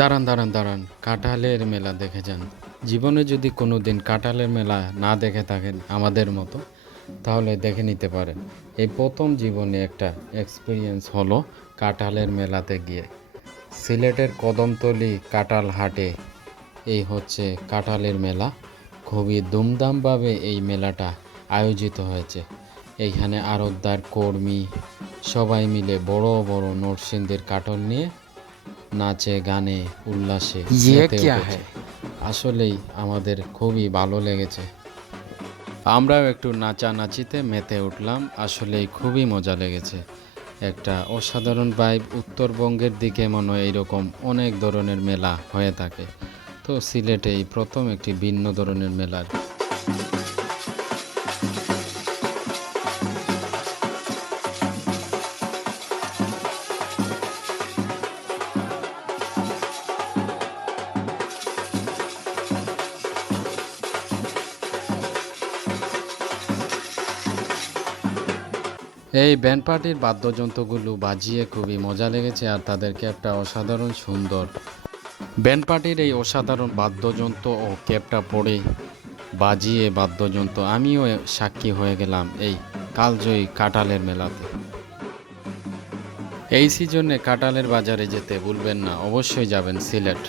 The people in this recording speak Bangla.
দাঁড়ান দাঁড়ান দাঁড়ান, কাঁঠালের মেলা দেখে যান। জীবনে যদি কোনো দিন কাঁঠালের মেলা না দেখে থাকেন আমাদের মতো, তাহলে দেখে নিতে পারেন। এই প্রথম জীবনে একটা এক্সপিরিয়েন্স হলো কাঁঠালের মেলাতে গিয়ে। সিলেটের কদমতলী কাঁঠাল হাটে এই হচ্ছে কাঁঠালের মেলা। খুবই ধুমধামভাবে এই মেলাটা আয়োজিত হয়েছে। এইখানে আড়তদার কর্মী সবাই মিলে বড় বড় নরসিংদীর কাঁঠাল নিয়ে নাচে গানে উল্লাসে মেতে উঠেছে। আসলেই আমাদের খুবই ভালো লেগেছে। আমরাও একটু নাচানাচিতে মেতে উঠলাম। আসলেই খুবই মজা লেগেছে। একটা অসাধারণ ভাইব। উত্তরবঙ্গের দিকে মনে হয় এইরকম অনেক ধরনের মেলা হয়ে থাকে, তো সিলেটে এই প্রথম একটি ভিন্ন ধরনের মেলার। এই ব্যান্ড পার্টির বাদ্যযন্ত্রগুলো বাজিয়ে খুবই মজা লেগেছে, আর তাদেরকে একটা অসাধারণ সুন্দর ব্যান্ড পার্টির এই অসাধারণ বাদ্যযন্ত্র ও ক্যাপটা পরে বাজিয়ে বাদ্যযন্ত্র আমিও সাক্ষী হয়ে গেলাম এই কালজয়ী কাঁঠালের মেলাতে। এই সিজনে কাঁঠালের বাজারে যেতে ভুলবেন না, অবশ্যই যাবেন সিলেট।